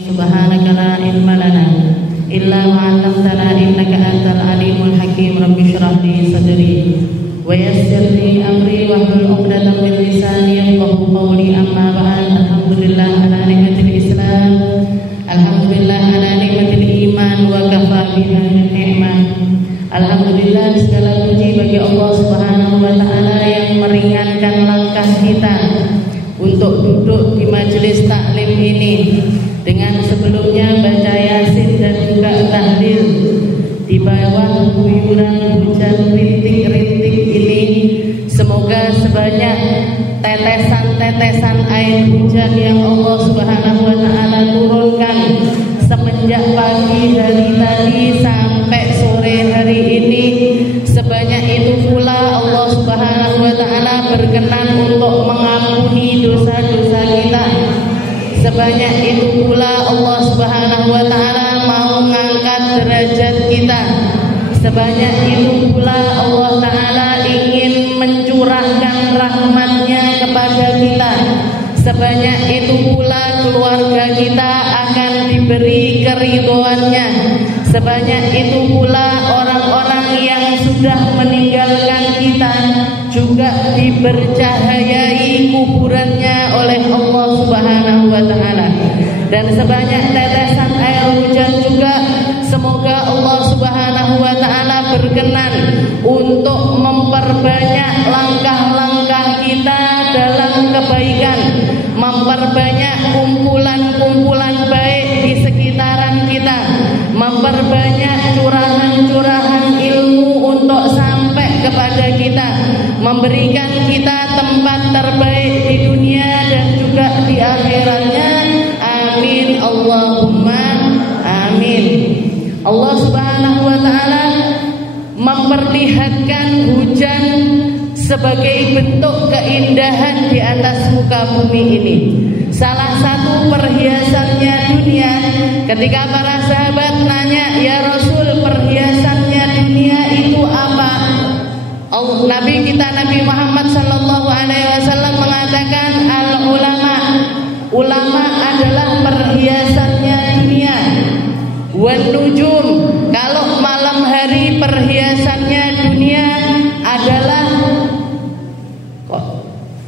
Subhanaka la ilma lana illa ma 'allamtana innaka antal alimul hakim. Rabbi shrah li sadri wa yassir li amri wahlul 'uqdatam min lisani yafqahu qawli. Amma ba'd. Alhamdulillah ala nikmatil Islam, alhamdulillah ala nikmatil iman, wa kafa biha ni'mah. Alhamdulillah, segala puji bagi Allah Subhanahu wa taala yang meringankan langkah kita untuk duduk di majelis taklim ini dengan sebelumnya baca Yasin dan juga tahlil di bawah guyuran hujan rintik-rintik ini. Semoga sebanyak tetesan-tetesan air hujan yang Allah Subhanahu wa taala turunkan semenjak pagi hari tadi sampai sore hari ini, sebanyak itu pula Allah Subhanahu wa taala berkenan untuk mengampuni dosa-dosa kita. Sebanyak itu pula Allah Subhanahu wa taala mau mengangkat derajat kita. Sebanyak itu pula Allah taala ingin mencurahkan rahmatnya kepada kita. Sebanyak itu pula keluarga kita akan diberi keridhoannya. Sebanyak itu pula orang-orang yang sudah meninggalkan kita juga dibercahayai kuburannya oleh Allah Subhanahu wa taala. Dan sebanyak tetesan air hujan juga semoga Allah Subhanahu wa taala berkenan untuk memperbanyak langkah-langkah kita dalam kebaikan, memperbanyak kumpulan-kumpulan baik di sekitaran kita, memperbanyak curahan-curahan ilmu untuk sampai kepada kita, memberikan kita tempat terbaik di dunia dan juga di akhiratnya. Amin Allahumma amin. Allah Subhanahu wa taala memperlihatkan hujan sebagai bentuk keindahan di atas muka bumi ini. Salah satu perhiasannya dunia, ketika para sahabat nanya, "Ya Rasul, perhiasannya dunia itu apa?" Nabi kita Nabi Muhammad sallallahu alaihi wasallam mengatakan, "Al-ulama, ulama adalah perhiasannya dunia. Wan nujum, kalau malam hari perhiasannya dunia adalah kok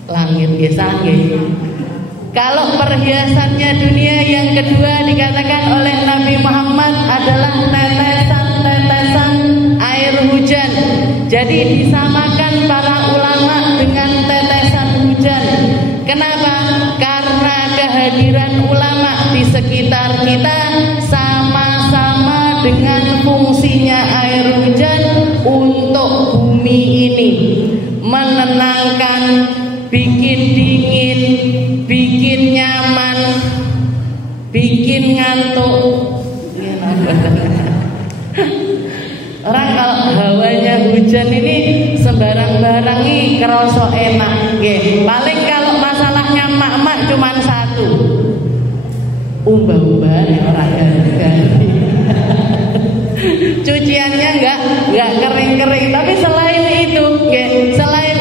langit biasa gitu. Kalau perhiasannya dunia yang kedua dikatakan oleh Nabi Muhammad adalah tetesan-tetesan air hujan. Jadi disamakan para ulama dengan tetesan hujan. Kenapa? Karena kehadiran ulama di sekitar kita sama-sama dengan fungsinya air hujan untuk bumi ini, menenangkan, bikin dingin, bikin nyaman, bikin ngantuk. Orang kalau hawanya hujan ini sembarang-barang ini kerasa enak. Paling kalau masalahnya mak-mak cuma satu, umbah-umbah orang ganti. Cuciannya enggak kering-kering. Tapi selain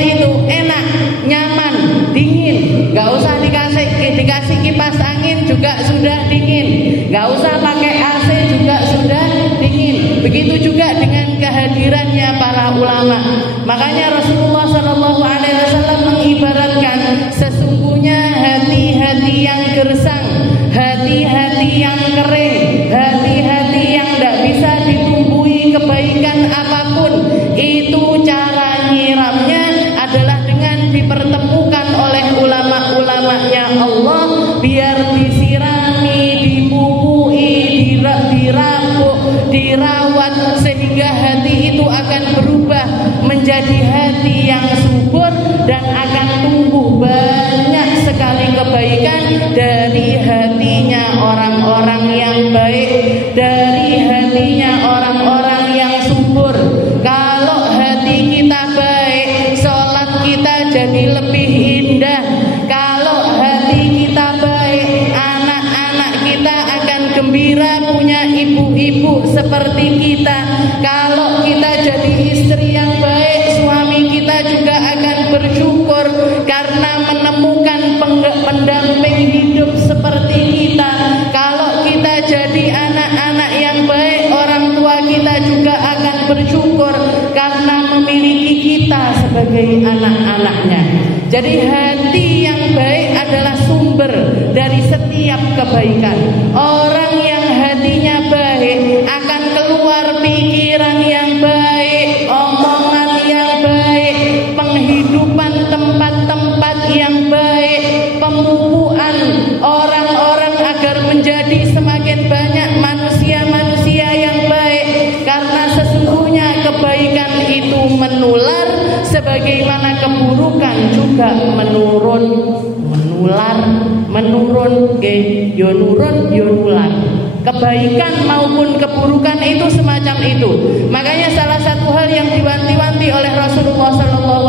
itu enak, nyaman, dingin. Enggak usah dikasih kipas angin juga sudah dingin. Enggak usah pakai AC juga sudah dingin. Begitu juga dengan kehadirannya para ulama. Makanya Rasulullah sallallahu alaihi wasallam mengibaratkan sesungguhnya hati-hati yang gersang, hati-hati yang kering, hati-hati yang tidak bisa ditumbuhi kebaikan apapun, itu cara nyiramnya adalah dengan dipertemukan oleh ulama-ulamanya Allah, biar disirami, dipupui, dirabuk, dirawat, sehingga hati itu akan berubah menjadi hati yang subur dan akan tumbuh banyak sekali kebaikan dari hatinya orang-orang yang baik, dari hatinya orang-orang yang subur. Kalau hati kita baik, sholat kita jadi lebih indah. Kalau hati kita baik, anak-anak kita akan gembira punya ibu-ibu seperti kita. Kalau kita jadi istri yang baik, suami kita juga akan bersyukur karena menemukan pendamping hidup seperti kita. Kalau anak-anaknya. Jadi hati yang baik adalah sumber dari setiap kebaikan. Orang yang hatinya baik akan keluar pikiran yang baik, omongan yang baik, penghidupan tempat-tempat yang baik, pembukuan orang-orang agar menjadi semakin banyak manusia-manusia yang baik. Karena sesungguhnya kebaikan itu menular, sebagaimana keburukan juga menurun, yo nular. Kebaikan maupun keburukan itu semacam itu. Makanya salah satu hal yang diwanti-wanti oleh Rasulullah SAW,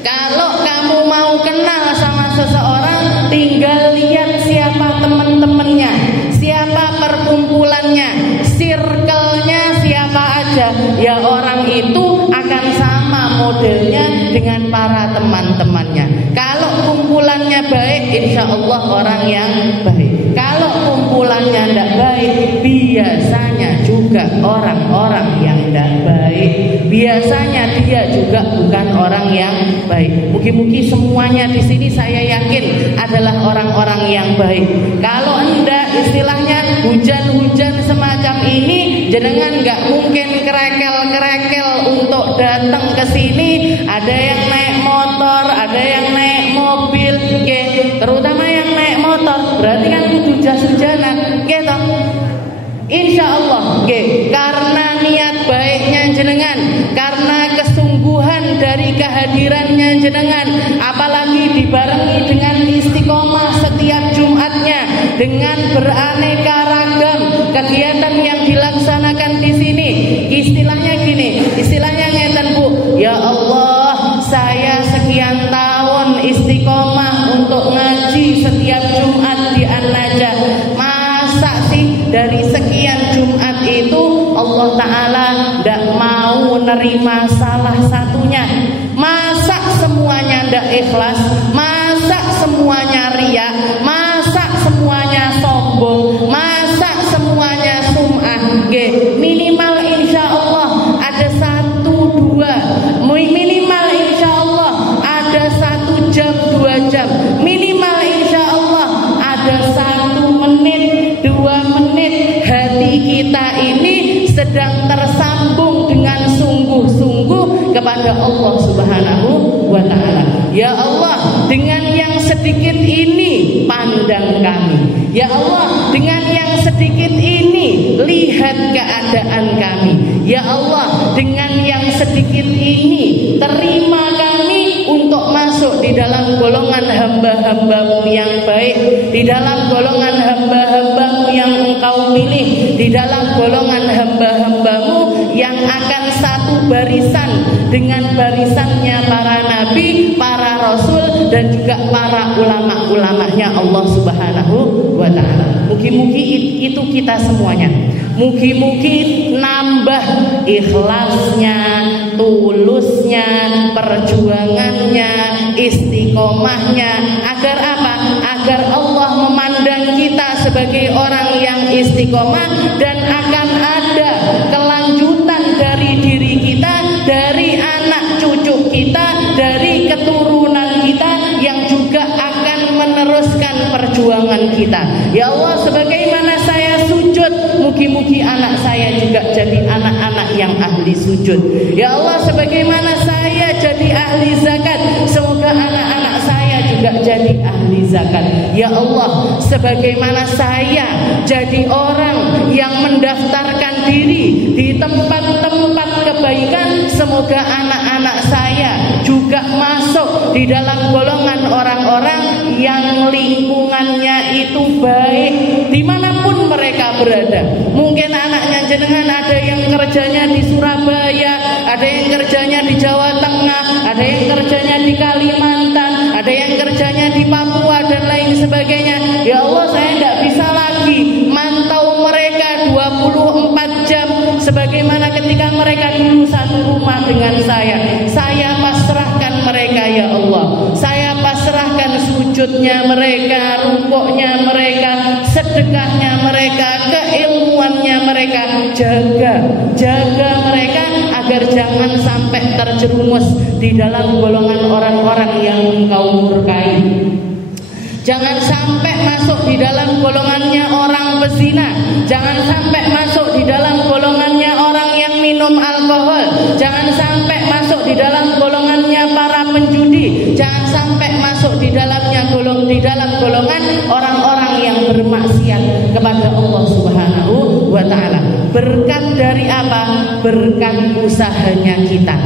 kalau kamu mau kenal sama seseorang, tinggal lihat siapa teman-temannya, siapa perkumpulannya, circle-nya siapa aja. Ya orang itu akan sama modelnya dengan para teman-temannya. Kalau kumpulannya baik, insya Allah orang yang baik. Kalau kumpulannya tidak baik, biasanya juga orang-orang yang tidak baik. Biasanya dia juga bukan orang yang baik. Mugi-mugi semuanya di sini saya yakin adalah orang-orang yang baik. Kalau enggak, istilahnya hujan-hujan semacam ini, jenengan nggak mungkin kerekel-kerekel untuk datang ke sini. Ada yang naik motor, ada yang naik mobil, terutama yang naik motor. Berarti kan kudu jas hujanan, gitu. Insya Allah, karena niat baiknya jenengan, karena kesungguhan dari kehadirannya jenengan, apalagi dibarengi dengan istiqomah setiap Jumatnya, dengan beraneka ragam kegiatan yang dilaksanakan di sini. Istilahnya ngeten Bu, ya Allah, saya sekian tahun istiqomah untuk ngaji setiap Jumat di An-Najah. Masa sih dari sekian Jumat itu Allah Ta'ala tidak mau nerima salah satunya? Masa semuanya tidak ikhlas? Masa semuanya riya? Masa semuanya sombong? Masa semuanya sum'ah? Minimal insya Allah ada 1-2, minimal insya Allah ada 1 jam 2 jam, minimal insya Allah ada 1 menit 2 menit hati kita ini sedang tersambung dengan sungguh-sungguh kepada Allah Subhanahu wa Ta'ala. Ya Allah, dengan yang sedikit ini pandang kami. Ya Allah, dengan yang sedikit ini lihat keadaan kami. Ya Allah, dengan yang sedikit ini terima kami untuk masuk di dalam golongan hamba-hambamu yang baik, di dalam golongan hamba-hambamu yang Engkau pilih, di dalam golongan hamba-hambamu yang akan satu barisan dengan barisannya para nabi, para rasul, dan juga para ulama-ulamanya Allah Subhanahu wa Ta'ala. Mugi-mugi itu kita semuanya. Mugi-mugi nambah ikhlasnya, tulusnya, perjuangannya, istiqomahnya. Agar apa? Agar Allah memandang kita sebagai orang yang istiqomah, dan akan ada kelanjutan dari diri kita, dari anak cucu kita, dari keturunan kita yang juga akan meneruskan perjuangan kita. Ya Allah, sebagaimana saya sujud, mugi-mugi anak saya juga jadi anak-anak yang ahli sujud. Ya Allah, sebagaimana saya jadi ahli zakat, semoga anak-anak saya juga jadi ahli zakat. Ya Allah, sebagaimana saya jadi orang yang mendaftarkan diri di tempat-tempat kebaikan, semoga anak-anak saya juga masuk di dalam golongan orang-orang yang lingkungannya itu baik dimanapun mereka berada. Mungkin anaknya jenengan ada yang kerjanya di Surabaya, ada yang kerjanya di Jawa Tengah, ada yang kerjanya di Kalimantan, ada yang kerjanya di Papua dan lain sebagainya. Ya Allah, saya tidak bisa lagi mantau mereka 24 jam sebagaimana ketika mereka dulu satu rumah dengan saya. Saya pasrahkan mereka ya Allah. Saya pasrahkan sujudnya mereka, rukuknya mereka, sedekahnya mereka, keilmuannya mereka. Jaga mereka agar agar jangan sampai terjerumus di dalam golongan orang-orang yang engkau murkai. Jangan sampai masuk di dalam golongannya orang pezina. Jangan sampai masuk di dalam golongannya orang yang minum alkohol. Jangan sampai masuk di dalam golongannya para penjudi. Jangan sampai masuk di dalam golongan orang-orang yang bermaksiat kepada Allah Subhanahu wa taala. Berkat dari apa? Berkat usahanya kita.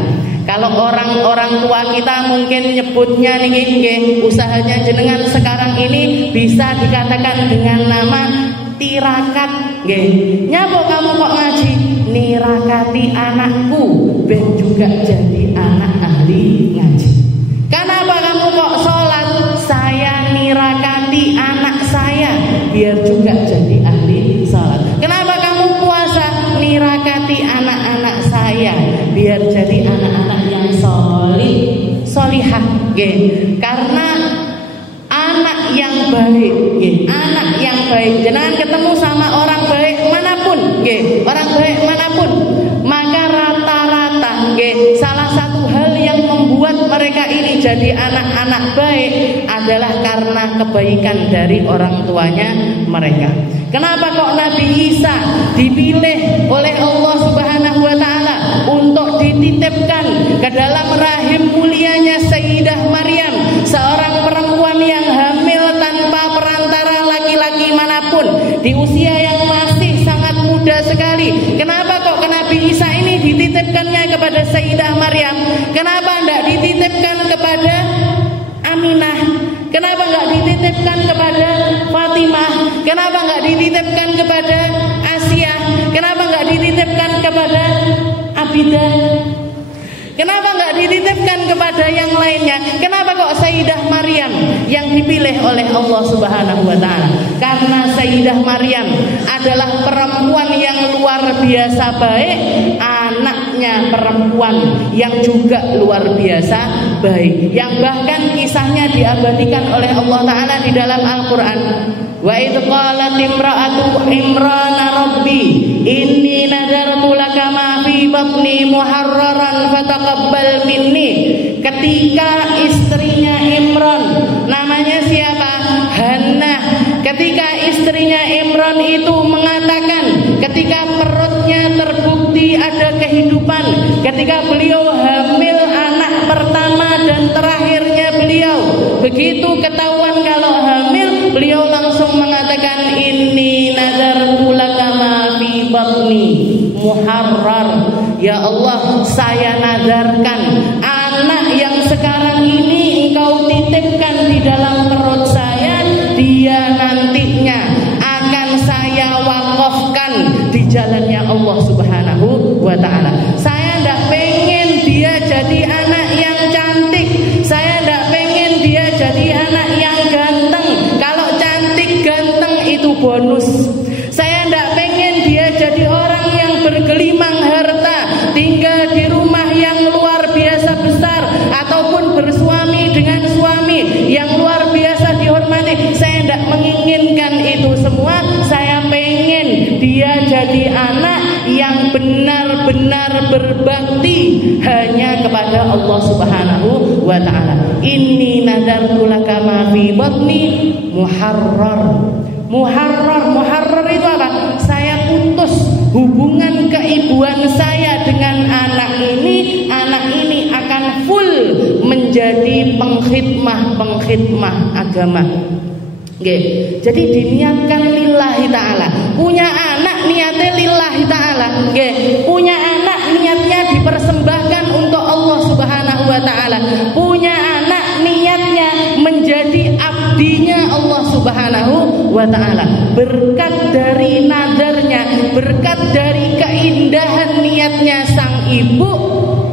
Kalau orang-orang tua kita mungkin nyebutnya nggih, usahanya jenengan sekarang ini bisa dikatakan dengan nama tirakat nggih. Nyapa kamu kok ngaji? Nirakati anakku ben juga jadi anak ahli ngaji. Kenapa kamu kok sholat? Saya nirakati anak saya biar juga jadi ahli sholat. Kenapa kamu puasa? Nirakati anak-anak saya biar jadi anak-anak yang solihah nggih. Karena anak yang baik nggih, anak yang baik jenengan ketemu sama orang baik manapun nggih, orang baik manapun, maka rata-rata nggih salah satu hal yang membuat mereka ini jadi anak-anak baik adalah karena kebaikan dari orang tuanya mereka. Kenapa kok Nabi Isa dipilih oleh Allah Subhanahu wa taala untuk dititipkan ke dalam rahim mulianya Sayyidah Maryam, seorang perempuan yang hamil tanpa perantara laki-laki manapun di usia yang masih sangat muda sekali? Kenapa kok ke Nabi Isa ini dititipkannya kepada Sayyidah Maryam? Kenapa tidak dititipkan kepada Aminah? Kenapa nggak dititipkan kepada Fatimah? Kenapa nggak dititipkan kepada Asia? Kenapa nggak dititipkan kepada Abidah? Kenapa nggak dititipkan kepada yang lainnya? Kenapa kok Sayyidah Maryam yang dipilih oleh Allah Subhanahu wa taala? Karena Sayyidah Maryam adalah perempuan yang luar biasa baik, anaknya perempuan yang juga luar biasa baik, yang bahkan kisahnya diabadikan oleh Allah taala di dalam Al-Qur'an. Wa idz qalat imra'atu Imran rabbi inni nadartu laka ma fi batni muharraran fataqabbal minni. Ketika istrinya Imran, namanya siapa? Hannah. Ketika istrinya Imran itu mengatakan, ketika perutnya terbukti ada kehidupan, ketika beliau hamil anak pertama dan terakhirnya beliau, begitu ketahuan kalau hamil, beliau langsung mengatakan inni nadartu laka ma fi batni muharrar. Ya Allah, saya nadarkan anak yang sekarang ini engkau titipkan di dalam perut saya, dia nantinya akan saya wakafkan di jalannya Allah Subhanahu wa taala. Saya tidak pengen dia jadi anak yang cantik, saya tidak pengen dia jadi anak yang ganteng. Kalau cantik ganteng itu bonus. Saya tidak pengen dia jadi orang yang bergelimang harta, tinggal di rumah yang luar biasa besar, ataupun bersuami dengan suami yang luar biasa dihormati. Saya tidak menginginkan itu semua. Saya pengen dia jadi anak yang benar-benar berbakti hanya kepada Allah Subhanahu wa taala. Inni nadartu laka ma fi batni muharrar. Muharrar itu apa? Saya putus hubungan keibuan saya dengan anak ini. Anak ini akan full menjadi pengkhidmah agama. Nggih. Jadi diniatkan lillahi taala. Punya anak niatnya lillahi taala. Nggih. Punya anak niatnya dipersembahkan untuk Allah Subhanahu wa taala. Punya anak niatnya menjadi abdinya Allah Subhanahu wa taala. Berkat dari nadarnya, berkat dari keindahan niatnya sang ibu,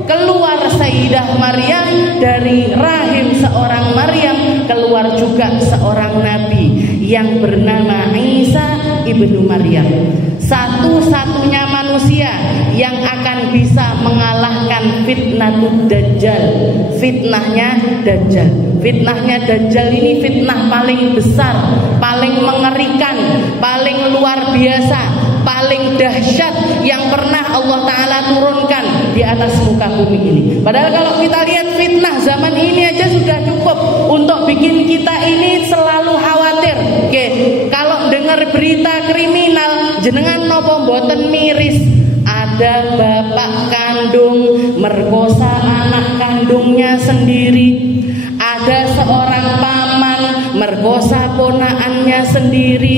keluar Sayyidah Maryam dari rahim seorang Maryam, keluar juga seorang nabi yang bernama Isa ibnu Maryam. Satu-satunya manusia yang akan bisa mengalahkan fitnatud dajjal. Fitnahnya Dajjal ini fitnah paling besar, paling mengerikan, paling luar biasa, paling paling dahsyat yang pernah Allah Ta'ala turunkan di atas muka bumi ini. Padahal kalau kita lihat fitnah zaman ini aja sudah cukup untuk bikin kita ini selalu khawatir. Oke, kalau dengar berita kriminal jenengan nopo mboten miris, ada bapak kandung merkosa anak kandungnya sendiri, ada seorang paman merkosa ponaannya sendiri,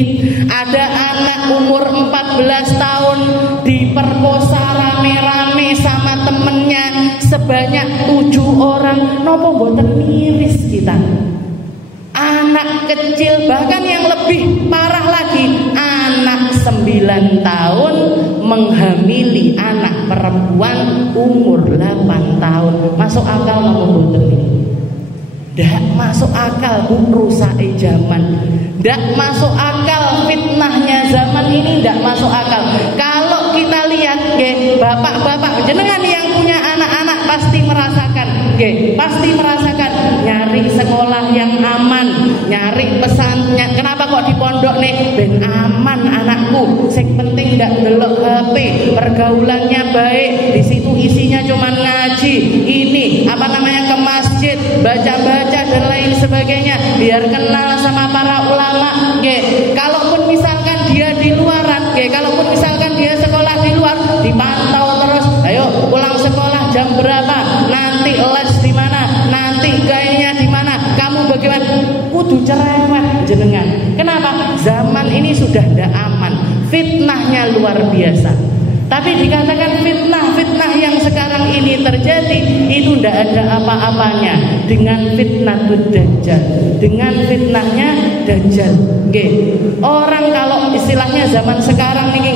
ada anak umur 14 tahun diperkosa rame-rame sama temennya sebanyak 7 orang. Nopo mboten miris kita? Anak kecil, bahkan yang lebih parah lagi, anak 9 tahun menghamili anak perempuan umur 8 tahun. Masuk akal nopo mboten ini? Ndak masuk akal, bu, rusake zaman. Ndak masuk akal, fitnahnya zaman ini ndak masuk akal. Kalau kita lihat, bapak-bapak jenengan yang punya anak-anak pasti merasakan, pasti merasakan nyari sekolah yang aman, nyari pesantren. Kenapa kok di pondok nih? Ben aman anakku. Sing penting ndak delok HP, pergaulannya baik. Di situ isinya cuman ngaji, ini apa namanya, ke masjid, baca-baca dan lain sebagainya, biar kenal sama para ulama. Kalaupun misalkan dia di luaran, kalaupun misalkan dia sekolah di luar, dipantau terus. Ayo pulang sekolah jam berapa? Nanti les di mana? Nanti gayanya di mana? Kamu bagaimana? Kudu cerewet jenengan. Kenapa? Zaman ini sudah tidak aman, fitnahnya luar biasa. Tapi dikatakan fitnah yang sekarang ini terjadi itu tidak ada apa-apanya dengan fitnah Dajjal, dengan fitnahnya Dajjal. Orang kalau istilahnya zaman sekarang ini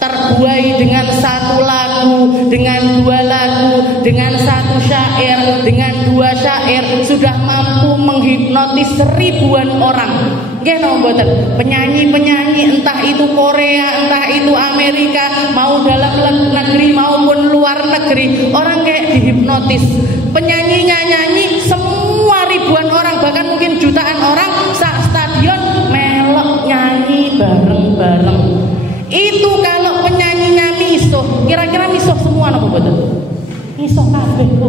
terbuai dengan satu lagu, dengan 2 lagu, dengan 1 syair, dengan 2 syair sudah mampu menghipnotis ribuan orang. Penyanyi-penyanyi entah itu Korea, entah itu Amerika, mau dalam negeri maupun luar negeri, orang kayak dihipnotis. Penyanyinya nyanyi, semua ribuan orang, bahkan mungkin jutaan orang sak stadion melok nyanyi bareng-bareng. Itu kalau penyanyinya misuh, kira-kira misuh semua apa betul? Misuh kabeh, Bu.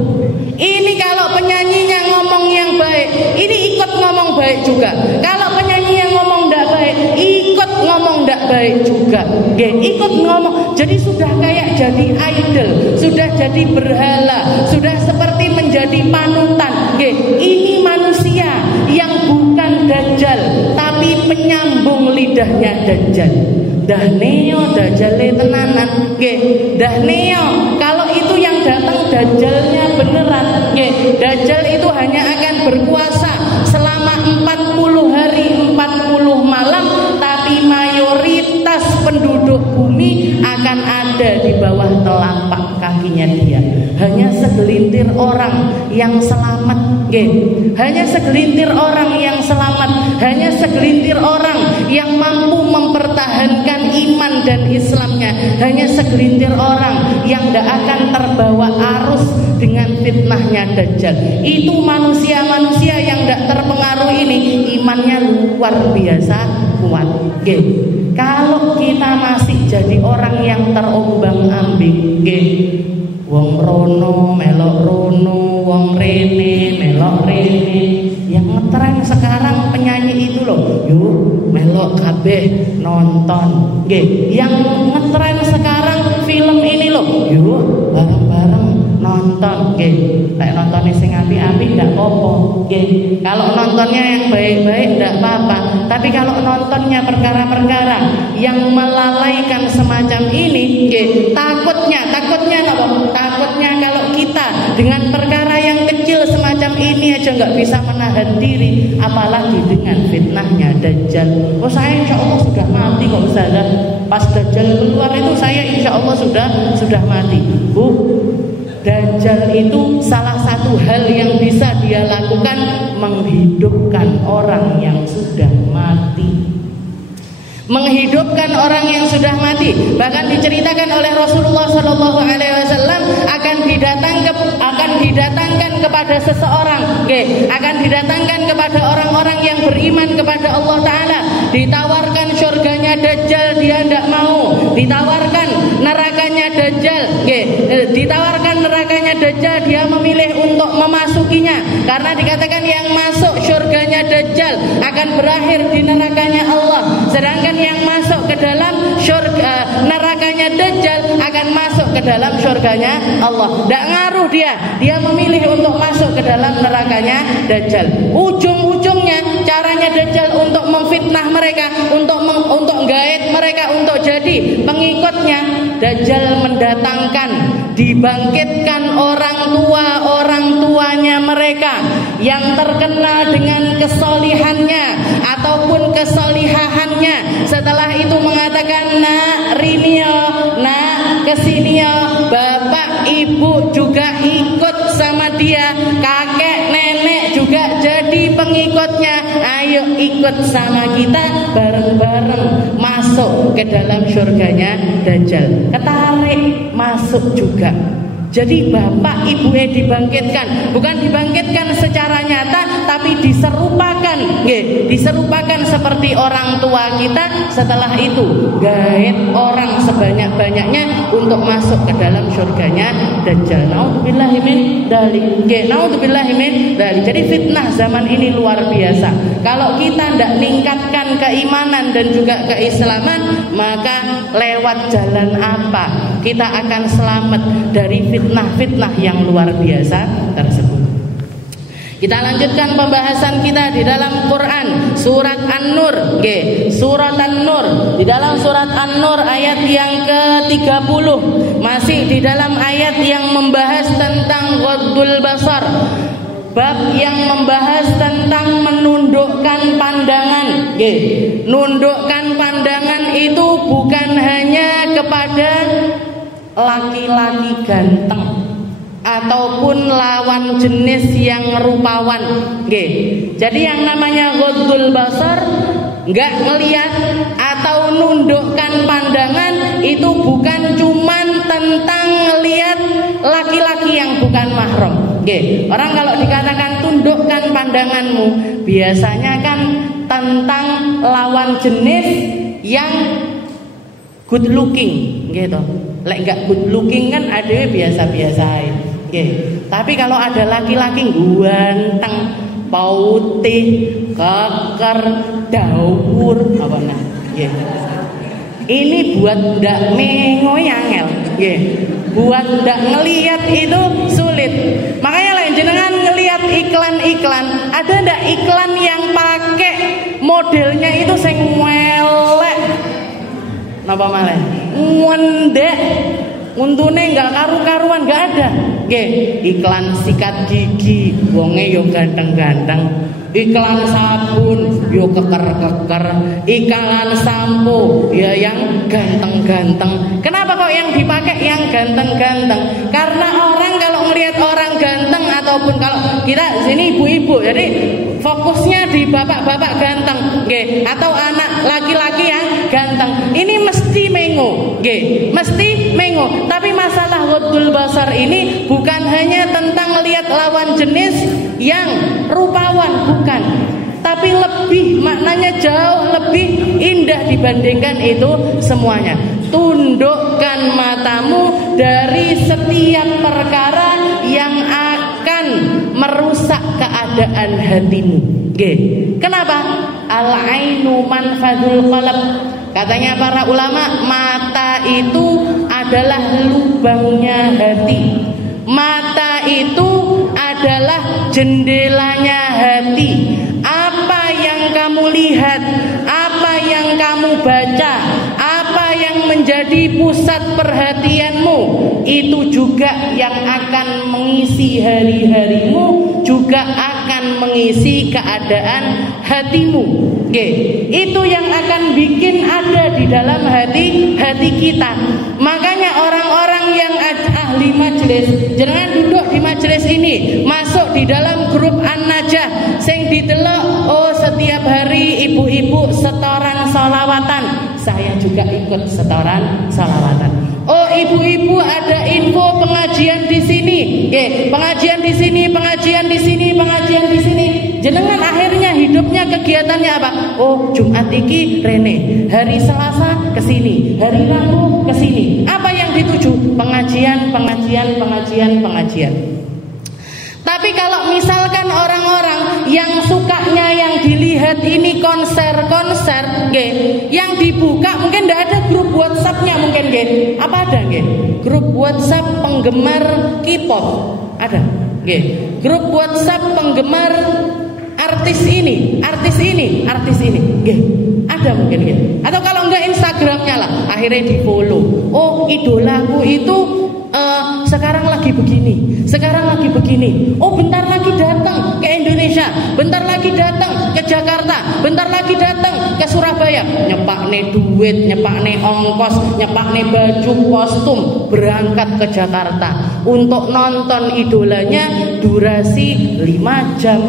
Ini kalau penyanyinya ngomong yang baik, ini ikut ngomong baik juga. Kalau penyanyi yang ngomong ndak baik, ikut ngomong ndak baik juga. Ikut ngomong. Jadi sudah kayak jadi idol, sudah jadi berhala, sudah seperti menjadi panutan. Ini manusia yang bukan Dajjal, tapi penyambung lidahnya Dajjal. Dah neo Dajjale tenanan, dah neo. Kalau itu yang datang Dajjalnya beneran, Dajjal itu hanya akan berkuasa selama 40 hari 40 malam, tapi mayoritas penduduk bumi akan ada di bawah telapak kakinya dia. Hanya segelintir orang yang selamat, hanya segelintir orang yang selamat, hanya segelintir orang yang mampu mempertahankan iman dan Islamnya, hanya segelintir orang yang tidak akan terbawa arus dengan fitnahnya Dajjal. Itu manusia-manusia yang tidak terpengaruh ini imannya luar biasa kuat. Kalau kita masih jadi orang yang terombang-ambing, wong rono melok rono, wong rene melok rene. Yang ngetren sekarang penyanyi itu loh, yuk melok kabeh nonton. Yang ngetren sekarang film ini loh, yuk bareng-bareng nonton. Lek nontone sing apik-apik ndak apa-apa. Kalau nontonnya yang baik-baik ndak apa-apa. Tapi kalau nontonnya perkara-perkara yang melalaikan semacam ini, takutnya apa? Takutnya kalau kita dengan perkara yang kecil semacam ini aja nggak bisa menahan diri, apalagi dengan fitnahnya Dajjal. Oh, saya insya Allah sudah mati kok Ustazah. Pas Dajjal keluar itu saya insya Allah sudah mati. Dajjal itu salah satu hal yang bisa dia lakukan, menghidupkan orang yang sudah mati. Menghidupkan orang yang sudah mati. Bahkan diceritakan oleh Rasulullah SAW akan didatangkan kepada seseorang, akan didatangkan kepada orang-orang yang beriman kepada Allah Ta'ala, ditawarkan surganya Dajjal dia tidak mau. Ditawarkan nerakanya Dajjal, ditawarkan nerakanya Dajjal, dia memilih untuk memasukinya karena dikatakan yang masuk surganya Dajjal akan berakhir di nerakanya Allah, sedangkan yang masuk ke dalam nerakanya Dajjal akan masuk ke dalam surganya Allah. Tidak ngaruh dia memilih untuk masuk ke dalam nerakanya Dajjal. Ujung-ujungnya caranya Dajjal untuk memfitnah mereka, untuk gaet mereka untuk jadi pengikutnya. Dajjal mendatangkan, dibangkitkan orang tuanya mereka yang terkenal dengan kesolihannya ataupun kesolihahannya. Setelah itu mengatakan, nak rinio, nak kesinio, bapak ibu juga ikut sama dia, kakek nenek juga jadi pengikutnya. Ayo ikut sama kita bareng-bareng masuk ke dalam surganya Dajjal. Ketarik masuk juga. Jadi bapak ibu dibangkitkan, bukan dibangkitkan secara nyata, tapi diserupakan, diserupakan seperti orang tua kita. Setelah itu gaet orang sebanyak-banyaknya untuk masuk ke dalam surganya Dajjal. Naudzubillahi min dzalik. Naudzubillahi min dzalik. Jadi fitnah zaman ini luar biasa. Kalau kita tidak meningkatkan keimanan dan juga keislaman, maka lewat jalan apa kita akan selamat dari fitnah-fitnah yang luar biasa tersebut. Kita lanjutkan pembahasan kita di dalam Quran, surat An-Nur, surat An-Nur. Di dalam surat An-Nur ayat yang ke-30, masih di dalam ayat yang membahas tentang ghaddul basar. Bab yang membahas tentang menundukkan pandangan. Nundukkan pandangan itu bukan hanya kepada laki-laki ganteng ataupun lawan jenis yang rupawan. Jadi yang namanya ghaddul basar, nggak ngelihat atau nundukkan pandangan itu bukan cuman tentang ngelihat laki-laki yang bukan mahram. Orang kalau dikatakan tundukkan pandanganmu, biasanya kan tentang lawan jenis yang good looking, gitu. Lek nggak good looking kan ada biasa-biasa. Tapi kalau ada laki-laki ganteng, putih, keker, daur, apa nah? Ini buat ndak mengoyangel, buat ndak ngelihat itu sulit. Makanya lain jenengan ngelihat iklan-iklan, ada ndak iklan yang pakai modelnya itu sing welek, napa malah ngondek, untune nggak karu-karuan, nggak ada. Iklan sikat gigi, wonge yo ganteng-ganteng. Iklan sabun, yo keker-keker. Iklan sampo, ya yang ganteng-ganteng. Kenapa kok yang dipakai yang ganteng-ganteng? Karena orang kalau melihat orang ganteng, ataupun kalau kita sini ibu-ibu, jadi fokusnya di bapak-bapak ganteng, atau anak laki-laki yang ganteng. Ini mesti mengo, mesti mengo. Tapi masalah ghaddul basar ini bukan hanya tentang melihat lawan jenis yang rupawan, bukan, tapi lebih maknanya jauh lebih indah dibandingkan itu semuanya. Tundukkan matamu dari setiap perkara yang akan merusak keadaan hatimu. Kenapa? Al-ainu manfadul qalb. Katanya para ulama, mata itu adalah lubangnya hati. Mata itu adalah jendelanya hati. Apa yang kamu lihat, apa yang kamu baca, apa yang menjadi pusat perhatianmu, itu juga yang akan mengisi hari-harimu, juga akan mengisi keadaan hatimu. Itu yang akan bikin ada di dalam hati kita. Makanya orang-orang yang ahli majelis, jangan duduk di majelis ini, masuk di dalam grup An-Najah, sing didelok, oh setiap hari ibu-ibu setoran sholawatan, saya juga ikut setoran sholawatan. Oh ibu-ibu ada info pengajian di sini, pengajian di sini, pengajian di sini, pengajian di sini. Jenengan akhirnya hidupnya Minggunya kegiatannya apa? Oh, Jumat iki rene, hari Selasa kesini, hari Rabu kesini. Apa yang dituju? Pengajian. Tapi kalau misalkan orang-orang yang sukanya yang dilihat ini konser, yang dibuka mungkin tidak ada grup WhatsApp-nya mungkin, apa ada, grup WhatsApp penggemar K-pop ada, grup WhatsApp penggemar artis ini, ada mungkin, atau kalau enggak Instagramnya lah, akhirnya di follow. Oh, idolaku itu sekarang lagi begini. Oh, bentar lagi datang ke Indonesia, bentar lagi datang ke Jakarta, bentar lagi datang ke Surabaya. Nyepakne duit, nyepakne ongkos, nyepakne baju kostum, berangkat ke Jakarta untuk nonton idolanya durasi 5 jam,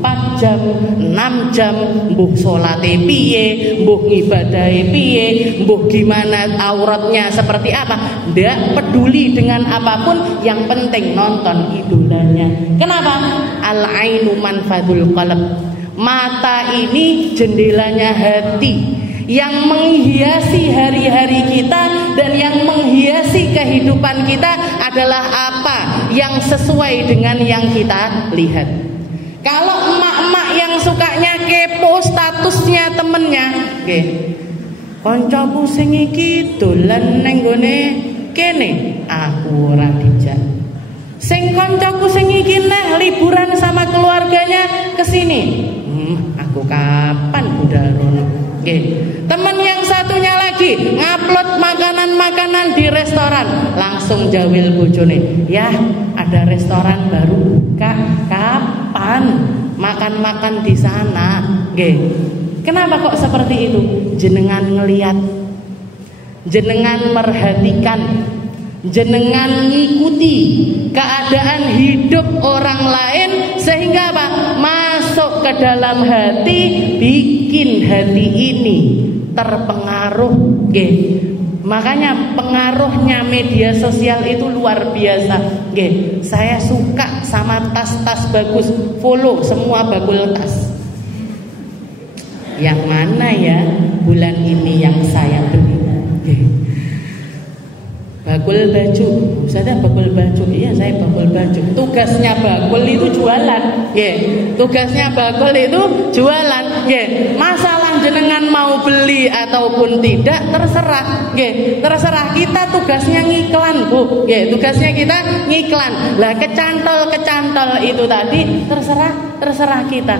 4 jam, 6 jam, mbuh salate piye, mbuh ngibadahe piye, mbuh gimana auratnya seperti apa, ndak peduli dengan apapun, yang penting nonton idolanya. Kenapa? Al-ainu manfadul qalb. Mata ini jendelanya hati yang menghiasi hari-hari kita, dan yang menghiasi kehidupan kita adalah apa yang sesuai dengan yang kita lihat. Kalau emak-emak yang sukanya kepo statusnya temennya, koncoku sing iki dolan neng gone kene, aku ora dijak. Sing koncoku sing iki neh liburan sama keluarganya kesini, aku kapan budarono. Teman yang satunya lagi ngupload makanan-makanan di restoran, langsung jawil bojone, ya ada restoran baru buka, kapan makan-makan di sana. Kenapa kok seperti itu? Jenengan ngeliat, jenengan merhatikan, jenengan ngikuti keadaan hidup orang lain, sehingga apa? Masuk ke dalam hati, bikin hati ini terpengaruh. Makanya pengaruhnya media sosial itu luar biasa. Saya suka sama tas-tas bagus, follow semua bakul tas. Yang mana ya bulan ini yang saya beli? Bakul baju, saya bakul baju, iya saya bakul baju. Tugasnya bakul itu jualan, tugasnya bakul itu jualan, masalah jenengan mau beli ataupun tidak terserah, terserah kita. Tugasnya ngiklan, bu, tugasnya kita ngiklan. Lah kecantol itu tadi terserah kita,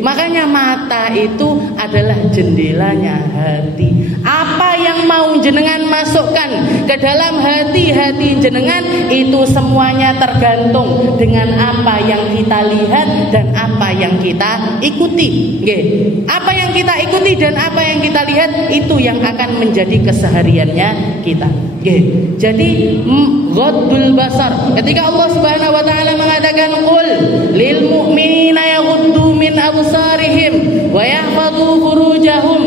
makanya mata itu adalah jendelanya hati. Apa yang mau jenengan masukkan ke dalam hati jenengan, itu semuanya tergantung dengan apa yang kita lihat dan apa yang kita ikuti. Apa yang kita ikuti dan apa yang kita lihat, itu yang akan menjadi kesehariannya kita. Jadi ghaddul basar, ketika Allah Subhanahu wa taala mengatakan qul lil mu'minina yaghuddu min absarihim wa yahfadhu furujahum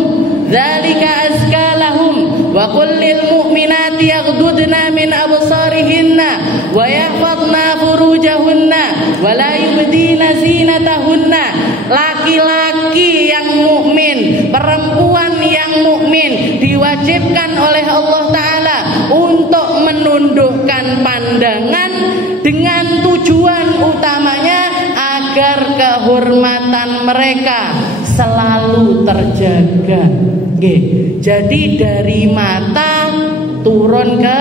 dzalika azka lahum wa qul lil mu'minati yaghdudna min absarihinna wa yahfadna furujahunna wa la yubdina zinatahunna. Laki-laki yang mukmin, perempuan yang mukmin diwajibkan oleh Allah taala untuk menundukkan pandangan dengan tujuan utamanya agar kehormatan mereka selalu terjaga. Jadi dari mata turun ke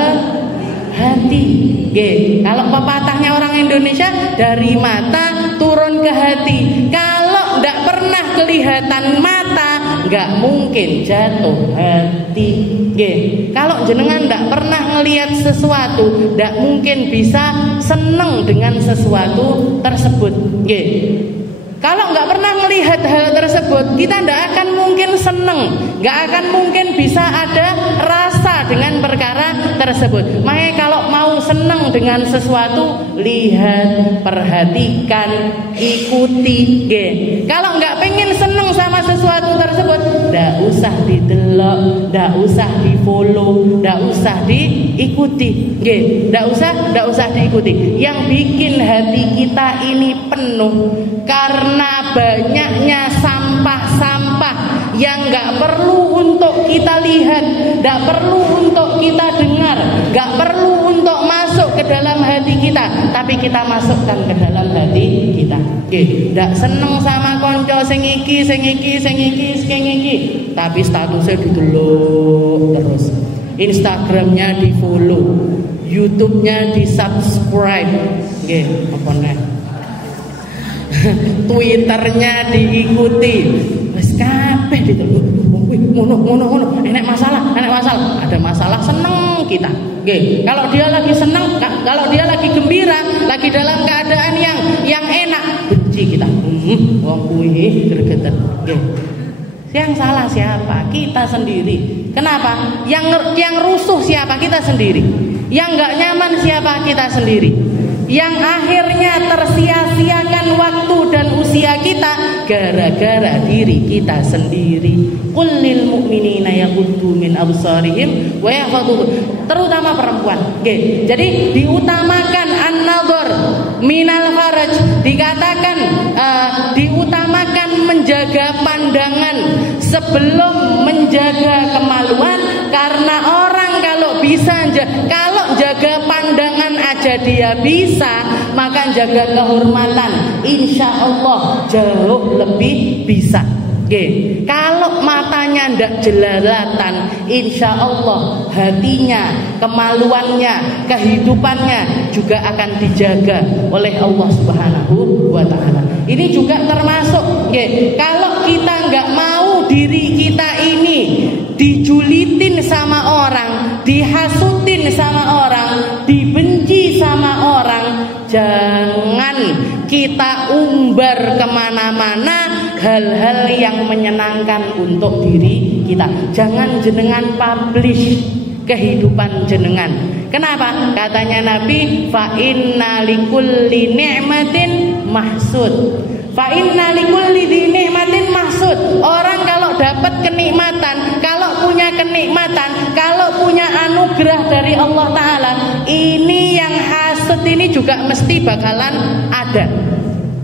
hati. Kalau pepatahnya orang Indonesia, dari mata turun ke hati. Kalau tidak pernah kelihatan mata, nggak mungkin jatuh hati. Kalau jenengan tidak pernah ngelihat sesuatu, tidak mungkin bisa seneng dengan sesuatu tersebut. Kalau nggak pernah melihat hal tersebut, kita tidak akan mungkin seneng, nggak akan mungkin bisa ada rasa dengan perkara tersebut. Makanya kalau mau seneng dengan sesuatu, lihat, perhatikan, ikuti. Kalau nggak pengen seneng sama sesuatu tersebut, tidak usah didelok, tidak usah di follow, tidak usah diikuti. Tidak usah diikuti. Yang bikin hati kita ini penuh karena banyaknya yang nggak perlu untuk kita lihat, nggak perlu untuk kita dengar, nggak perlu untuk masuk ke dalam hati kita, tapi kita masukkan ke dalam hati kita. Nggak seneng sama konco sing iki, tapi statusnya didelok terus, Instagramnya di follow, YouTube-nya di subscribe, apa nih? Twitternya diikuti, wes kabeh didelok. Ngono, enek masalah, ada masalah seneng kita. Kalau dia lagi seneng, kalau dia lagi gembira, lagi dalam keadaan yang enak, benci kita. Wong kuwi gregetan. Yang salah siapa? Kita sendiri. Kenapa? Yang rusuh siapa? Kita sendiri. Yang nggak nyaman siapa? Kita sendiri. Yang akhirnya tersia-siakan waktu dan usia kita gara-gara diri kita sendiri. Qul lil mu'minina yaghuddu min absarihim wa yahfadhu, terutama perempuan. Jadi diutamakan an-nadhar minal faraj, dikatakan diutamakan menjaga pandangan sebelum menjaga kemaluan, karena orang kalau jaga pandangan aja dia bisa, maka jaga kehormatan insya Allah jauh lebih bisa. Kalau matanya ndak jelalatan, insya Allah hatinya, kemaluannya, kehidupannya juga akan dijaga oleh Allah Subhanahu wa Ta'ala. Ini juga termasuk, kalau kita nggak mau diri kita ini dijulitin sama orang, dihasutin sama orang, dibenci sama orang, jangan kita umbar kemana-mana hal-hal yang menyenangkan untuk diri kita. Jangan jenengan publish kehidupan jenengan. Kenapa? Katanya Nabi, fa inna likulli ni'matin mahsud. Fa inna likulli ni'matin mahsud. Orang kalau dapat kenikmatan, kalau punya kenikmatan, kalau punya anugerah dari Allah Ta'ala, ini yang hasud ini juga mesti bakalan ada.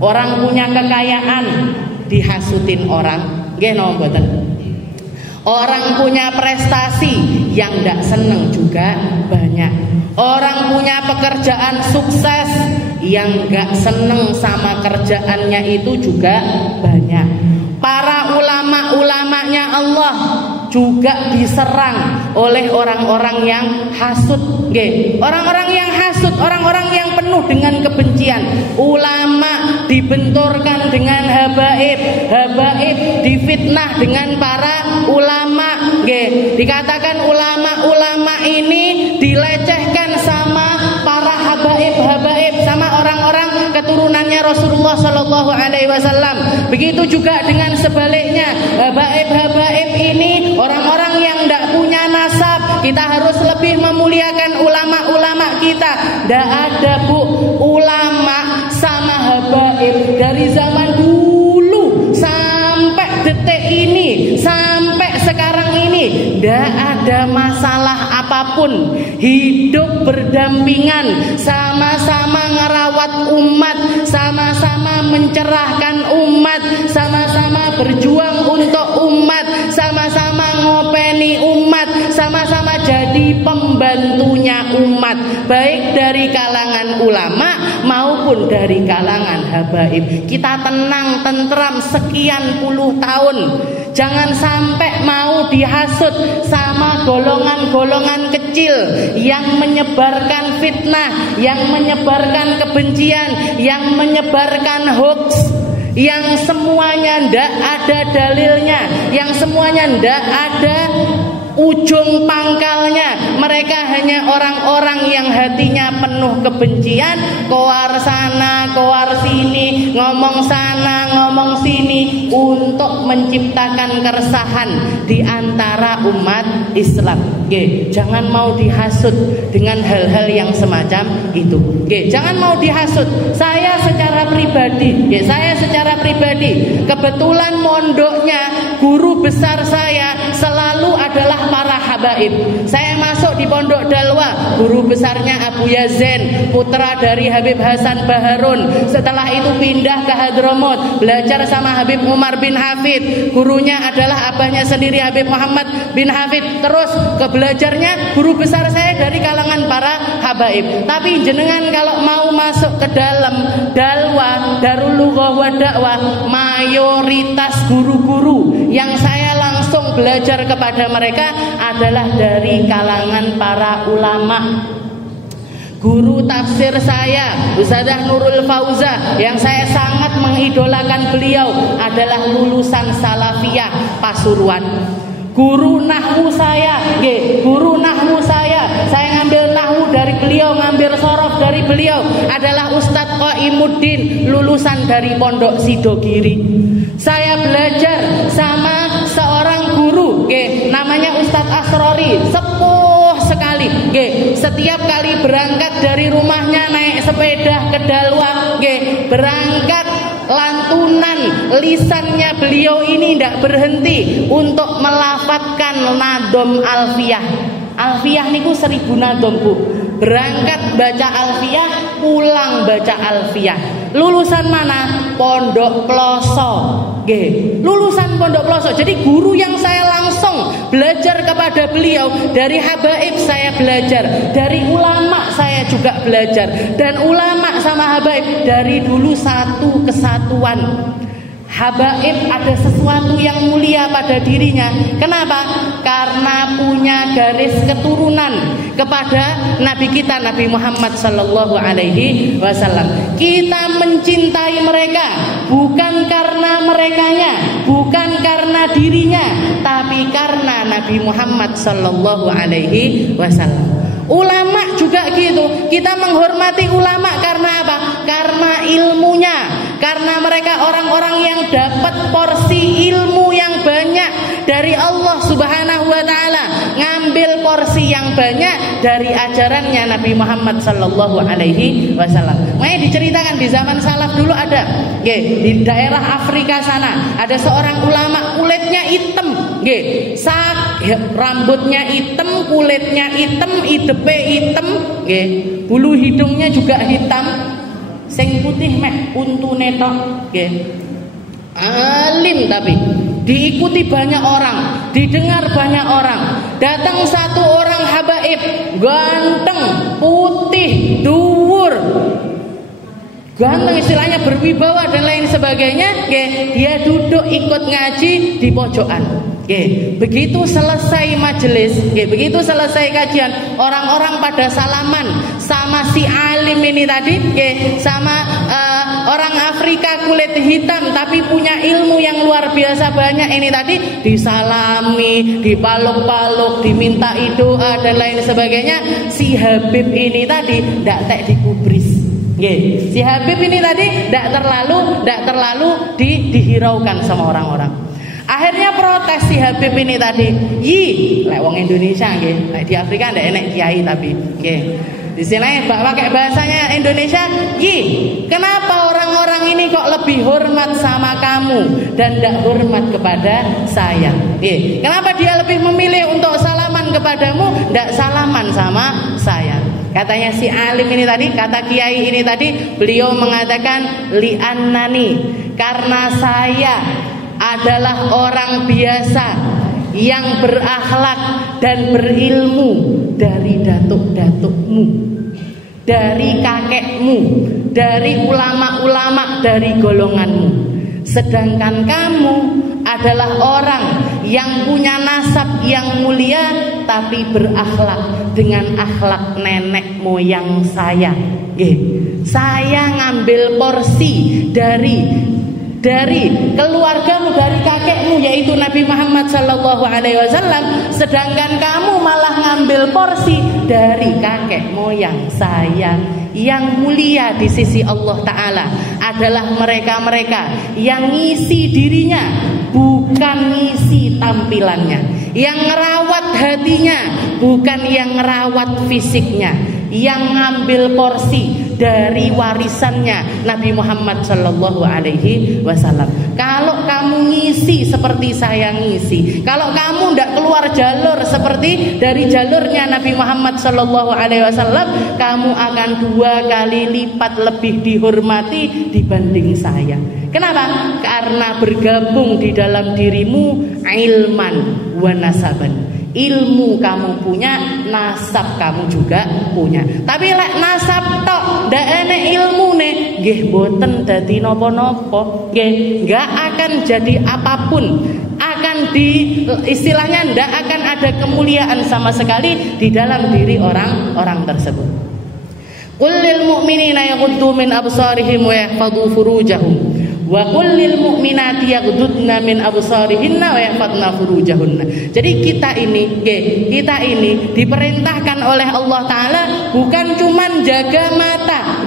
Orang punya kekayaan dihasutin orang, orang punya prestasi yang tidak seneng juga banyak. Orang punya pekerjaan sukses yang gak seneng sama kerjaannya itu juga banyak. Para ulama-ulamanya Allah juga diserang oleh orang-orang yang hasud. Orang-orang yang hasud, orang-orang yang penuh dengan kebencian. Ulama dibenturkan dengan habaib, habaib difitnah dengan para ulama. Dikatakan ulama-ulama ini dilecehkan sama para habaib-habaib, sama orang-orang keturunannya Rasulullah Shallallahu Alaihi Wasallam. Begitu juga dengan sebaliknya, habaib-habaib ini orang-orang yang tidak punya nasab. Kita harus lebih memuliakan ulama-ulama kita. Tidak ada bu, ulama sama habaib dari zaman dulu sampai detik ini, sampai sekarang ini, tidak ada masalah apapun. Hidup berdampingan, sama-sama ngerawat umat, sama-sama mencerahkan umat, sama-sama berjuang untuk umat, sama-sama ngopeni umat, sama-sama jadi pembantunya umat, baik dari kalangan ulama maupun dari kalangan habaib. Kita tenang, tentram sekian puluh tahun. Jangan sampai mau dihasut sama golongan-golongan kecil yang menyebarkan fitnah, yang menyebarkan kebencian, yang menyebarkan hoax, yang semuanya ndak ada dalilnya, yang semuanya ndak ada ujung pangkalnya. Mereka hanya orang-orang yang hatinya penuh kebencian, koar sana, koar sini, ngomong sana, ngomong sini, untuk menciptakan keresahan di antara umat Islam. Jangan mau dihasut dengan hal-hal yang semacam itu. Jangan mau dihasut. Saya secara pribadi, kebetulan mondoknya guru besar saya selalu adalah para habaib. Saya masuk di di Pondok Dalwa, guru besarnya Abu Yazen, putra dari Habib Hasan Baharun. Setelah itu pindah ke Hadramut, belajar sama Habib Umar bin Hafid. Gurunya adalah abahnya sendiri Habib Muhammad bin Hafid. Terus ke belajarnya guru besar saya dari kalangan para habaib. Tapi jenengan kalau mau masuk ke dalam Dalwa, Darul Lughah wa Dakwah, mayoritas guru-guru yang saya langsung belajar kepada mereka adalah dari kalangan para ulama. Guru tafsir saya Ustadzah Nurul Fauzah, yang saya sangat mengidolakan beliau, adalah lulusan Salafiyah Pasuruan. Guru nahwu saya, saya ngambil nahwu dari beliau, ngambil sorof dari beliau, adalah Ustadz Qaimuddin, lulusan dari Pondok Sidogiri. Saya belajar sama seorang guru, namanya Ustadz Asrori, sepuh sekali. Setiap kali berangkat dari rumahnya naik sepeda ke Dalwa, berangkat lantunan lisannya beliau ini tidak berhenti untuk melafatkan nadom alfiyah. Alfiyah niku 1000 nadom, Bu. Berangkat baca alfiyah, pulang baca alfiyah. Lulusan mana? Pondok Ploso. Lulusan Pondok Ploso. Jadi guru yang saya langsung belajar kepada beliau, dari habaib saya belajar, dari ulama saya juga belajar, dan ulama sama habaib dari dulu satu kesatuan. Habaib ada sesuatu yang mulia pada dirinya. Kenapa? Karena punya garis keturunan kepada Nabi kita, Nabi Muhammad sallallahu alaihi wasallam. Kita mencintai mereka bukan karena merekanya, bukan karena dirinya, tapi karena Nabi Muhammad sallallahu alaihi wasallam. Ulama juga gitu. Kita menghormati ulama karena apa? Karena ilmunya. Karena mereka orang-orang yang dapat porsi ilmu yang banyak dari Allah Subhanahu wa taala, ngambil porsi yang banyak dari ajarannya Nabi Muhammad sallallahu alaihi wasallam. Makanya diceritakan di zaman salaf dulu ada, di daerah Afrika sana ada seorang ulama, kulitnya hitam, rambutnya hitam, kulitnya hitam, idepe hitam, bulu hidungnya juga hitam. Sing putih mek untune tok, alim tapi diikuti banyak orang, didengar banyak orang. Datang satu orang habaib, ganteng, putih, dhuwur, ganteng istilahnya, berwibawa dan lain sebagainya. Dia duduk ikut ngaji di pojokan. Begitu selesai majelis, begitu selesai kajian, orang-orang pada salaman sama si alim ini tadi, sama orang Afrika kulit hitam tapi punya ilmu yang luar biasa banyak ini tadi, disalami, dipaluk-paluk, diminta doa dan lain sebagainya. Si Habib ini tadi ndak tek dikubris. Si Habib ini tadi ndak terlalu dihiraukan sama orang-orang. Akhirnya protes si Habib ini tadi. Lek wong Indonesia nggih, lek di Afrika ndak enek kiai tapi nggih. Di sini pakai bahasanya Indonesia, kenapa orang-orang ini kok lebih hormat sama kamu dan ndak hormat kepada saya? Kenapa dia lebih memilih untuk salaman kepadamu, ndak salaman sama saya? Katanya si alim ini tadi, kata kiai ini tadi, beliau mengatakan li'annani, karena saya adalah orang biasa yang berakhlak dan berilmu dari datuk-datukmu, dari kakekmu, dari ulama-ulama dari golonganmu. Sedangkan kamu adalah orang yang punya nasab yang mulia tapi berakhlak dengan akhlak nenek moyang saya. Saya ngambil porsi dari keluargamu, dari kakekmu yaitu Nabi Muhammad sallallahu alaihi wasallam, sedangkan kamu malah ngambil porsi dari kakek moyang saya. Yang mulia di sisi Allah Ta'ala adalah mereka-mereka yang ngisi dirinya, bukan ngisi tampilannya, yang ngerawat hatinya, bukan yang ngerawat fisiknya, yang ngambil porsi dari warisannya Nabi Muhammad sallallahu alaihi wasallam. Kalau kamu ngisi seperti saya ngisi, kalau kamu tidak keluar jalur seperti dari jalurnya Nabi Muhammad sallallahu alaihi wasallam, kamu akan 2 kali lipat lebih dihormati dibanding saya. Kenapa? Karena bergabung di dalam dirimu ilman wa nasaban. Ilmu kamu punya, nasab kamu juga punya. Tapi lek nasab tok ndak enek ilmune, nggih boten dadi napa-napa, nggih enggak akan jadi apapun. Akan istilahnya ndak akan ada kemuliaan sama sekali di dalam diri orang-orang tersebut. Qul lil mu'minina yaghuddu min absarihim wa yahfadhu furujahum wa kullil mu'minati yaghdudna min absarihinna wa yahfadna furujahunna. Jadi kita ini diperintahkan oleh Allah Ta'ala bukan cuman jaga mata.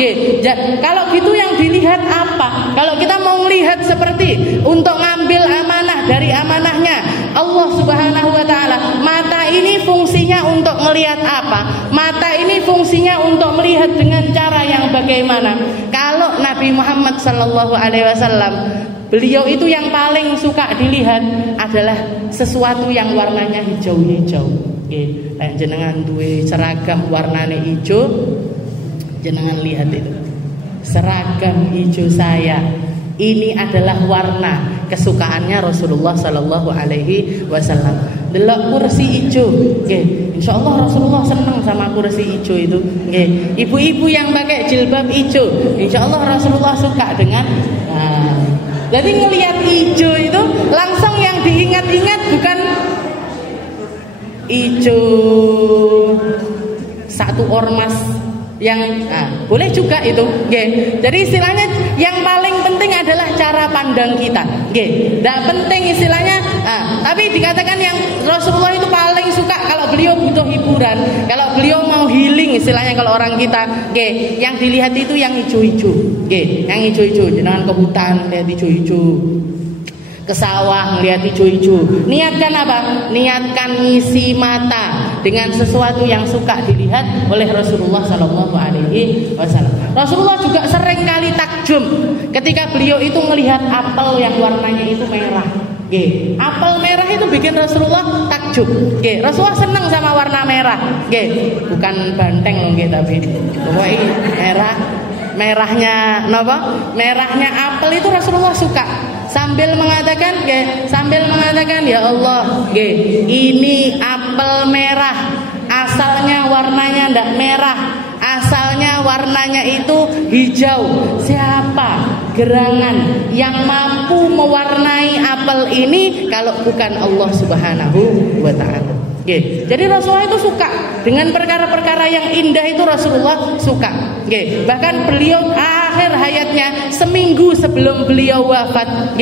Kalau gitu yang dilihat apa? Kalau kita mau melihat seperti untuk ngambil amanah dari amanahnya Allah Subhanahu wa Ta'ala, mata ini fungsinya untuk melihat apa? Mata ini fungsinya untuk melihat dengan cara yang bagaimana? Kalau Nabi Muhammad sallallahu alaihi wasallam, beliau itu yang paling suka dilihat adalah sesuatu yang warnanya hijau-hijau. Nggih, jenengan duwe seragam warnanya hijau, jenengan lihat itu. Seragam hijau saya ini adalah warna kesukaannya Rasulullah sallallahu alaihi wasallam. Delok kursi hijau, nggih. Insyaallah Rasulullah senang sama kursi hijau itu, nggih. Ibu-ibu yang pakai jilbab hijau, insyaallah Rasulullah suka dengan. Jadi ngelihat hijau itu langsung yang diingat-ingat bukan hijau satu ormas yang boleh juga itu, nggih. Jadi istilahnya yang paling penting adalah cara pandang kita, nggih. Ndak penting istilahnya, tapi dikatakan yang Rasulullah itu paling suka kalau beliau butuh hiburan, kalau beliau mau healing istilahnya kalau orang kita, nggih. Yang dilihat itu yang hijau-hijau, nggih. Yang hijau-hijau, jangan ke hutan lihat hijau-hijau, ke sawah lihat hijau-hijau. Niatkan apa? Niatkan ngisi mata dengan sesuatu yang suka dilihat oleh Rasulullah sallallahu alaihi wasallam. Rasulullah juga sering kali takjub ketika beliau itu melihat apel yang warnanya itu merah. Nggih, apel merah itu bikin Rasulullah takjub. Nggih, Rasulullah senang sama warna merah. Nggih, bukan banteng loh nggih, tapi pokoknya merah. Merahnya napa? Merahnya apel itu Rasulullah suka. Sambil mengatakan ya Allah, ini apel merah, asalnya warnanya ndak merah, asalnya warnanya itu hijau. Siapa gerangan yang mampu mewarnai apel ini kalau bukan Allah Subhanahu wa Ta'ala? Jadi Rasulullah itu suka dengan perkara-perkara yang indah, itu Rasulullah suka. Bahkan beliau akhir hayatnya seminggu sebelum beliau wafat,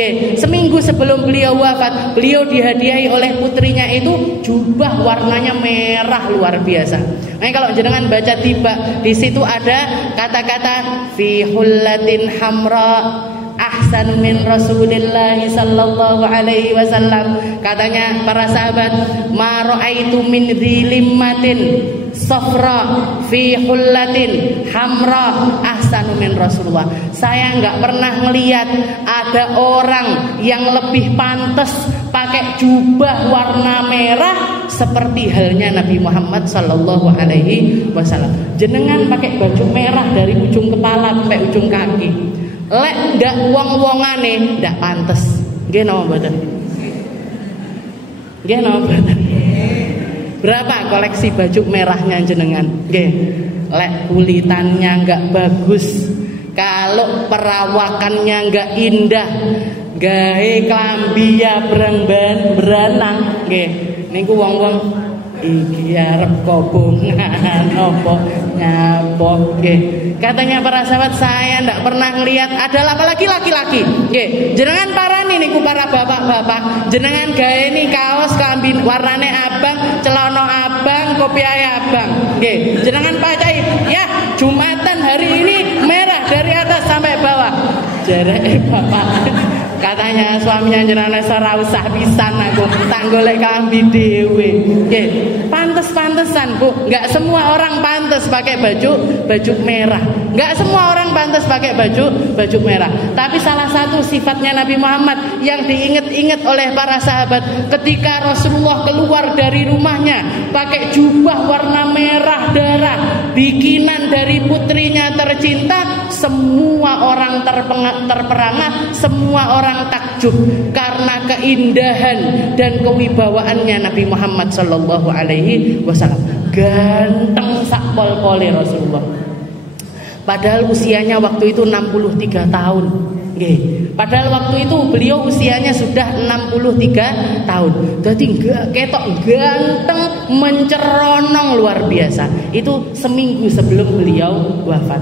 beliau dihadiahi oleh putrinya itu jubah warnanya merah luar biasa. Nah, kalau jenengan baca tiba di situ ada kata-kata fi hullatin hamra ahsan min Rasulillah sallallahu alaihi wasallam. Katanya para sahabat, ma ra'aitu min dhilimmatin safra fi hullatin hamra ahsanu min Rasulullah. Saya enggak pernah melihat ada orang yang lebih pantas pakai jubah warna merah seperti halnya Nabi Muhammad sallallahu alaihi wasallam. Jenengan pakai baju merah dari ujung kepala sampai ujung kaki, lek ndak wong-wongane ndak pantes. Nggih napa mboten? Nggih napa mboten? Berapa koleksi baju merahnya jenengan? Nggih. Lek kulitannya enggak bagus, kalau perawakannya enggak indah, gawe klambi ya beranang, nggih. Niku wong-wong iki arep kobongan apa nyapok, nggih. Katanya para sahabat, saya ndak pernah ngelihat ada apalagi laki-laki, nggih. Jenengan parani niku para bapak-bapak, jenengan gawe ni kaos klambi warnane abang, celana abang, kopiah abang, nggih. Jenengan pacai, ya Jumatan hari ini merah dari atas sampai bawah. Jareke bapak katanya suaminya jenengan ora usah pisan, aku tak golek klambi dhewe, nggih. pantes-pantesan, Bu. Enggak semua orang pantas pakai baju merah. Enggak semua orang pantas pakai baju merah. Tapi salah satu sifatnya Nabi Muhammad yang diingat-ingat oleh para sahabat ketika Rasulullah keluar dari rumahnya pakai jubah warna merah darah, bikinan dari putrinya tercinta, semua orang terperangah, semua orang takjub karena keindahan dan kewibawaannya Nabi Muhammad sallallahu alaihi wasallam. Ganteng sakpol-pole Rasulullah. Padahal usianya waktu itu 63 tahun. Padahal waktu itu beliau usianya sudah 63 tahun. Jadi ketok ganteng, menceronong luar biasa. Itu seminggu sebelum beliau wafat.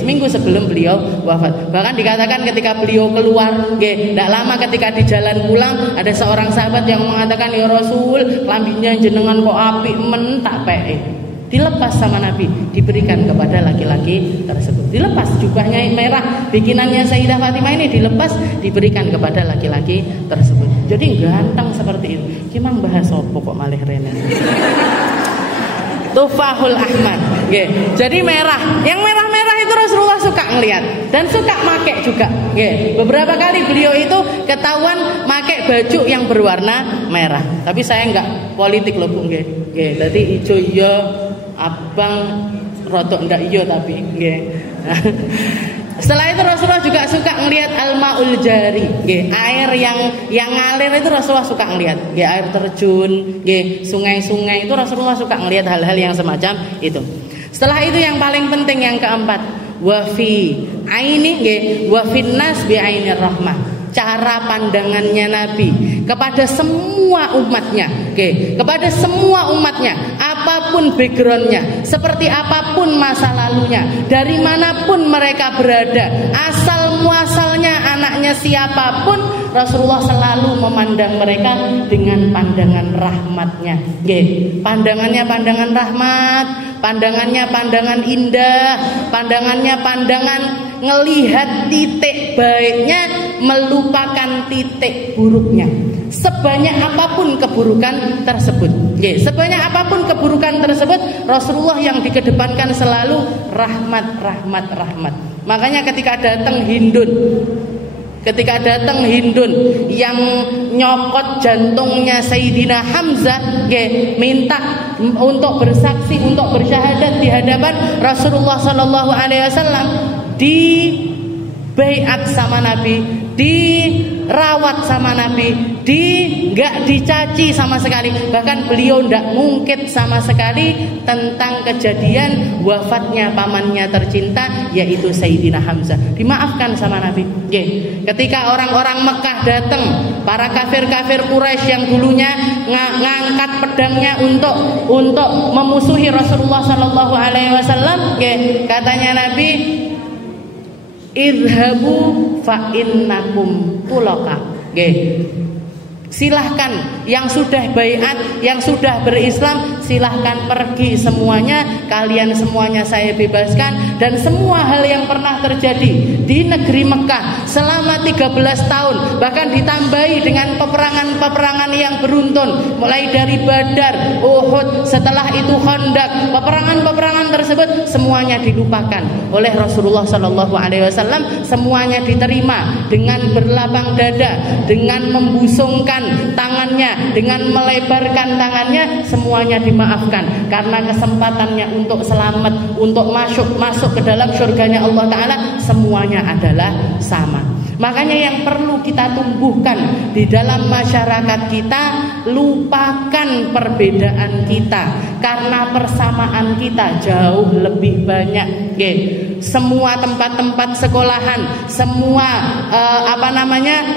Seminggu sebelum beliau wafat. Bahkan dikatakan ketika beliau keluar, tidak lama ketika di jalan pulang ada seorang sahabat yang mengatakan, "Ya Rasul, kelambinya jenengan kok apik men tak peke." Dilepas sama Nabi, diberikan kepada laki-laki tersebut. Dilepas jubahnya merah, bikinannya Sayyidah Fatimah ini dilepas, diberikan kepada laki-laki tersebut. Jadi ganteng seperti itu. Kimang bahas opo kok malih rene. Tufahul Ahmad. Jadi merah. Yang merah-merah itu Rasulullah suka ngelihat dan suka make juga. Beberapa kali beliau itu ketahuan make baju yang berwarna merah. Tapi saya enggak politik loh, Bu. Jadi ijo iya, abang rodok ndak iyo tapi Setelah itu Rasulullah juga suka ngelihat al-ma'ul jari, air yang ngalir itu Rasulullah suka ngelihat, air terjun, sungai-sungai itu Rasulullah suka ngelihat hal-hal yang semacam itu. Setelah itu yang paling penting yang keempat, wa fi aini wa fin nas bi ainir rahmah. Cara pandangannya Nabi kepada semua umatnya, kepada semua umatnya, apapun backgroundnya, seperti apapun masa lalunya, dari manapun mereka berada, asal muasalnya anaknya siapapun, Rasulullah selalu memandang mereka dengan pandangan rahmatnya. Pandangannya pandangan rahmat, pandangannya pandangan indah, pandangannya pandangan ngelihat titik baiknya, melupakan titik buruknya. Sebanyak apapun keburukan tersebut, sebanyak apapun keburukan tersebut, Rasulullah yang dikedepankan selalu rahmat, rahmat, rahmat. Makanya ketika datang Hindun yang nyokot jantungnya Sayyidina Hamzah, minta untuk bersaksi, untuk bersyahadat di hadapan Rasulullah sallallahu alaihi wasallam, di baiat sama Nabi, dirawat sama Nabi, nggak dicaci sama sekali. Bahkan beliau nggak ngungkit sama sekali tentang kejadian wafatnya pamannya tercinta, yaitu Sayyidina Hamzah. Dimaafkan sama Nabi. Ketika orang-orang Mekah datang, para kafir-kafir Quraisy yang dulunya ngangkat pedangnya untuk memusuhi Rasulullah sallallahu alaihi wasallam, katanya Nabi, idhabu fa innakum tulaka. Silahkan yang sudah baiat, yang sudah berislam, silahkan pergi semuanya. Kalian semuanya saya bebaskan. Dan semua hal yang pernah terjadi di negeri Mekah selama 13 tahun, bahkan ditambahi dengan peperangan-peperangan yang beruntun, mulai dari Badar, Uhud, setelah itu Khandaq, peperangan-peperangan tersebut semuanya dilupakan oleh Rasulullah sallallahu alaihi wasallam. Semuanya diterima dengan berlapang dada, dengan membusungkan tangannya, dengan melebarkan tangannya, semuanya dimaafkan karena kesempatannya untuk selamat, untuk masuk ke dalam surganya Allah Ta'ala, semuanya adalah sama. Makanya yang perlu kita tumbuhkan di dalam masyarakat kita, lupakan perbedaan kita, karena persamaan kita jauh lebih banyak. Semua tempat-tempat sekolahan, semua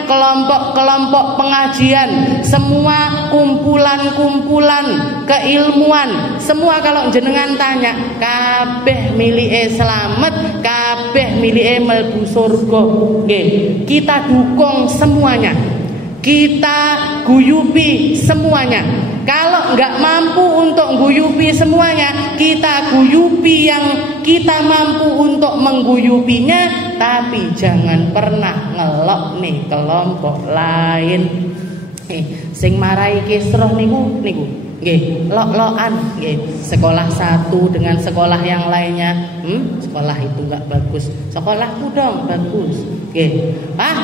kelompok-kelompok pengajian, semua kumpulan-kumpulan keilmuan, semua kalau jenengan tanya, kabeh milike slamet, kabeh milike mlebu surga. Kita dukung semuanya, kita guyupi semuanya. Kalau nggak mampu untuk guyupi semuanya, kita guyupi yang kita mampu untuk mengguyupinya. Tapi jangan pernah ngelok nih kelompok lain. Sing marai Kisroh niku nggih, lok-lokan nggih. Sekolah satu dengan sekolah yang lainnya, sekolah itu enggak bagus. Sekolahku dong bagus. Nggih.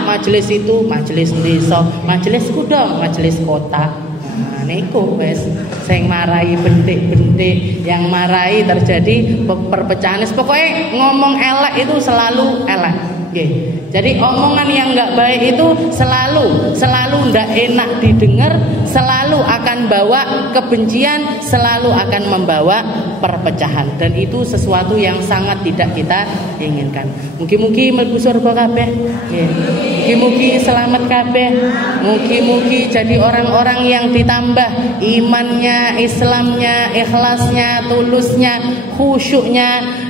Majelis itu majelis desa, majelisku dong majelis kota. Nah, niku wis sing marai bentik-bentik, yang marai terjadi perpecahan. Pokoknya ngomong elek itu selalu elek. Nggih. Jadi omongan yang enggak baik itu selalu enggak enak didengar, selalu akan bawa kebencian, selalu akan membawa perpecahan, dan itu sesuatu yang sangat tidak kita inginkan. Mugi-mugi mlebu surga kabeh. Nggih. Mugi-mugi selamat kabeh. Mugi-mugi jadi orang-orang yang ditambah imannya, Islamnya, ikhlasnya, tulusnya, khusyuknya,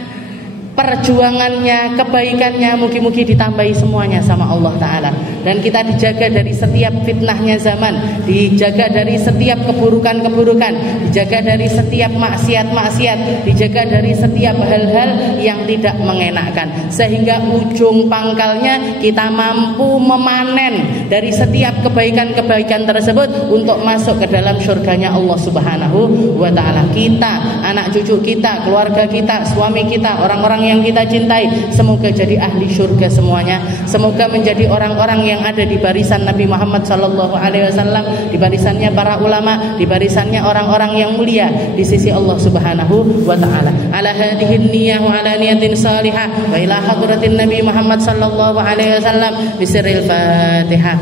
perjuangannya, kebaikannya, mugi-mugi ditambahi semuanya sama Allah Ta'ala. Dan kita dijaga dari setiap fitnahnya zaman, dijaga dari setiap keburukan-keburukan, dijaga dari setiap maksiat-maksiat, dijaga dari setiap hal-hal yang tidak mengenakkan, sehingga ujung pangkalnya kita mampu memanen dari setiap kebaikan-kebaikan tersebut untuk masuk ke dalam surganya Allah Subhanahu wa Ta'ala. Kita, anak cucu kita, keluarga kita, suami kita, orang-orang yang kita cintai, semoga jadi ahli surga semuanya. Semoga menjadi orang-orang yang ada di barisan Nabi Muhammad sallallahu alaihi wasallam, di barisannya para ulama, di barisannya orang-orang yang mulia di sisi Allah Subhanahu wa Ta'ala. Ala hadhihi niyyah wa ala niyatin salihah wa ila hadratin Nabi Muhammad sallallahu alaihi wasallam bisirril Fatihah.